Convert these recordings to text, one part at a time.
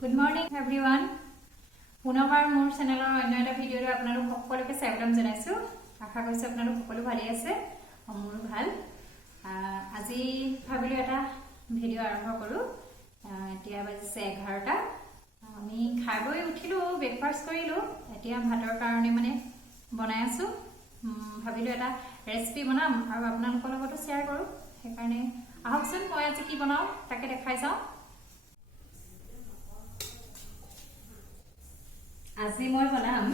Good morning everyone. পুনৰবাৰ মোৰ চেনেলৰ অন্য এটা ভিডিঅ'ৰে আপোনালোক সকলোকে স্বাগতম জনাইছো। আশা কৰিছো আপোনালোক সকলো ভালে আছে। মোৰ ভাল। আজি ভাবিলো এটা ভিডিঅ' আৰম্ভ কৰো। এতিয়া বাজিছে 11টা। আমি খাই উঠিলো, ব্ৰেকফাষ্ট কৰিলো। এতিয়া ভাতৰ কাৰণে মানে বনাই আছো। ভাবিলো এটা ৰেচিপি বনাম আৰু আপোনালোকৰ লগতো শ্বেয়াৰ কৰো। সেইকাৰণে আহকচোন মই আজি কি বনাও তাকে দেখাই যাও। আজি মই বনাম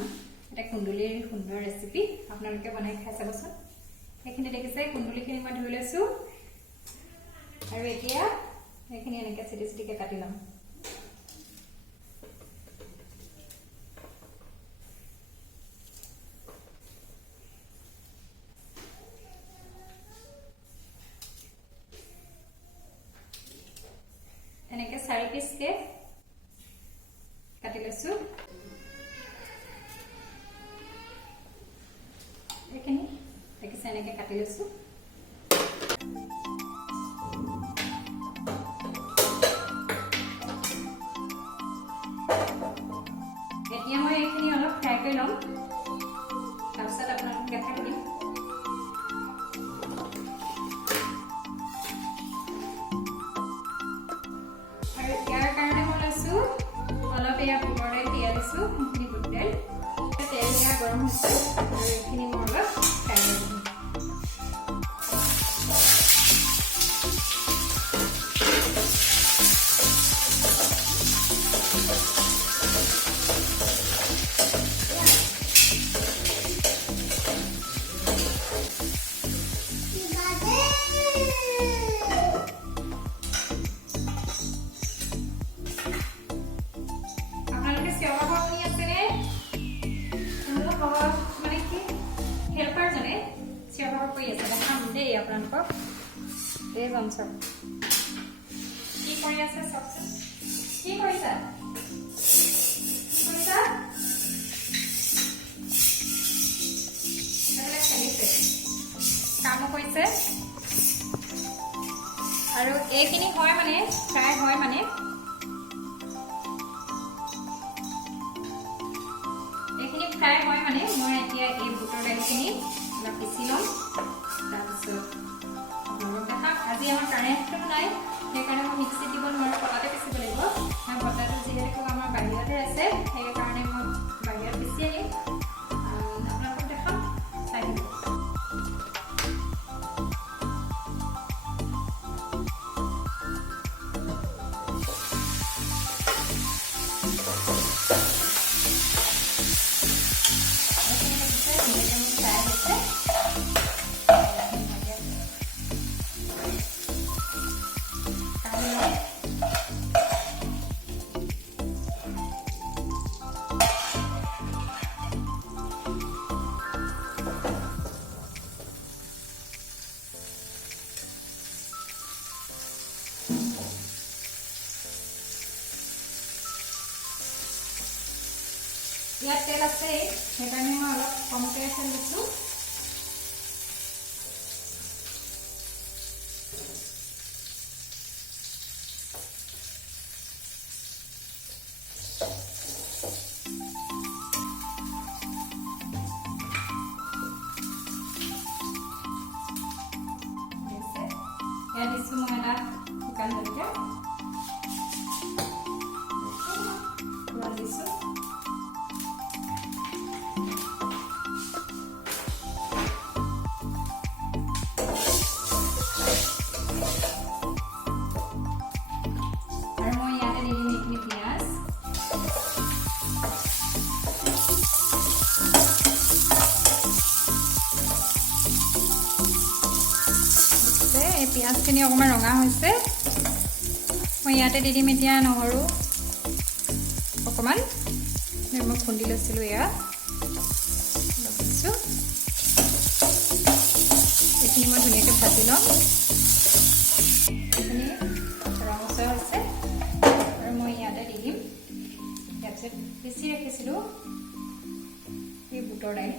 এটা কুন্দুলিৰ সুন্দৰ ৰেচিপি। আপোনালোকে বনাই খাই চাবচোন। এইখিনি দেখিছে কুন্দুলিখিনি মই ধুই লৈছো আৰু এতিয়া এইখিনি এনেকৈ চিটি চিটিকে কাটি লম। এনেকৈ 4 পিচকে কাটি লৈছো। এইখিনি দেখিছে এনেকৈ কাটি লৈছো। এতিয়া মই এইখিনি অলপ ফ্ৰাই কৰি ল'ম, তাৰপিছত আপোনালোকক দেখাই দিম। আৰু ইয়াৰ কাৰণে মই লৈছো অলপ এয়া বুটৰ দাইল তিয়াই দিছো। সেইখিনি বুট দাইল তেল এয়া গৰম হৈছে আৰু এইখিনি মই অলপ ফ্ৰাই কৰি দিম। কি কৰি আছে চাওকচোন। কি কৰিছা? খেলিছে, কামো কৰিছে। আৰু এইখিনি হয় মানে ফ্ৰাই হয় মানে মই এতিয়া এই বুটৰ দাইলখিনি অলপ পিচি ল'ম। তাৰপিছত আজি আমাৰ কাৰেণ্টটো নাই, সেইকাৰণে মই মিক্সিত দিব নোৱাৰোঁ, পটাতে পিচিব লাগিব। মই পটাটো যিহেতু আমাৰ বাহিৰতে আছে, সেইকাৰণে মই বাহিৰত পিচি আনিম। আপোনালোকক দেখাম, চাই দিব। ইয়াত তেল আছে, সেইকাৰণে মই অলপ কমকৈ তেল দিছোঁ। ইয়াত দিছোঁ মই এটা শুকান জলকীয়া দিছোঁ। পিঁয়াজখিনি অকণমান ৰঙা হৈছে, মই ইয়াতে দি দিম এতিয়া নহৰু অকণমান। মই খুন্দি লৈছিলোঁ, এয়া দিছোঁ। এইখিনি মই ধুনীয়াকৈ ভাজি ল'ম। এইখিনি ৰঙচুৱা হৈছে আৰু মই ইয়াতে দি দিম তাৰপিছত পিচি ৰাখিছিলোঁ এই বুটৰ দাইল।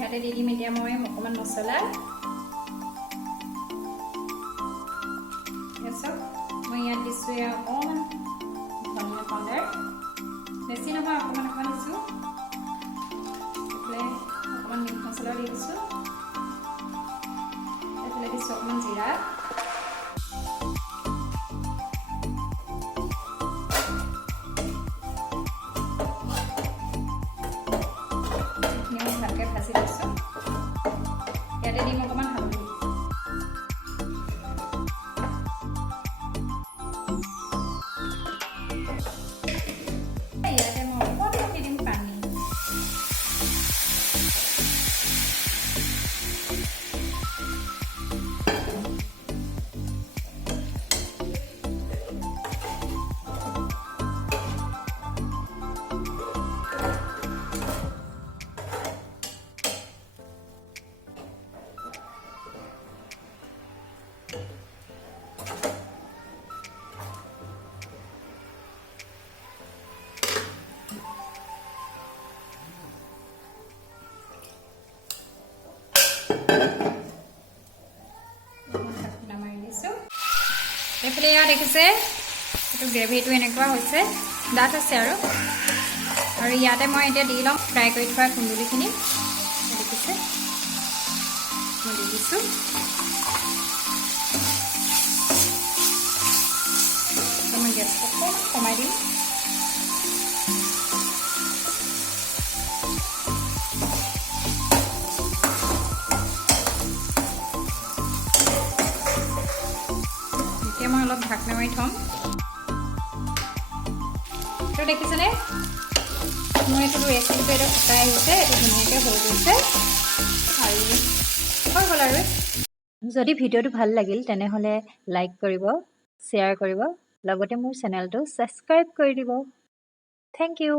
ইয়াতে দি দিম এতিয়া মই অকণমান মছলা চাওক মই ইয়াত দিছোঁ অকণমান ধনিয়া পাউডাৰ বেছি নহয় অকণমান দিছোঁ এইফালে অকণমান মিট মছলা দি দিছোঁ এইফালে দিছোঁ অকণমান জিৰা ভালকৈ ভাজি লৈছোঁ ইয়াতে দিম অকণমান হালধি ইয়াতে মই অকণমান দি দিম পানী এইফালে ইয়াত দেখিছে এইটো গ্ৰেভিটো এনেকুৱা হৈছে ডাঠ আছে আৰু ইয়াতে মই এতিয়া দি ল'ম ফ্ৰাই কৰি থোৱা কুন্দুলিখিনি দেখিছে মই দি দিছোঁ মই গেছটো অকণমান কমাই দিম মই অলপ ঢাকনা মাৰি থম তো দেখিছেনে মই এইটো ৰেচিপিটো এটা শুকাই আহিছে এইটো ধুনীয়াকৈ হৈ গৈছে আৰু হৈ গ'ল আৰু যদি ভিডিঅ'টো ভাল লাগিল তেনেহ'লে লাইক কৰিব শ্বেয়াৰ কৰিব লগতে মোৰ চেনেলটো ছাবস্ক্ৰাইব কৰি দিব থেংক ইউ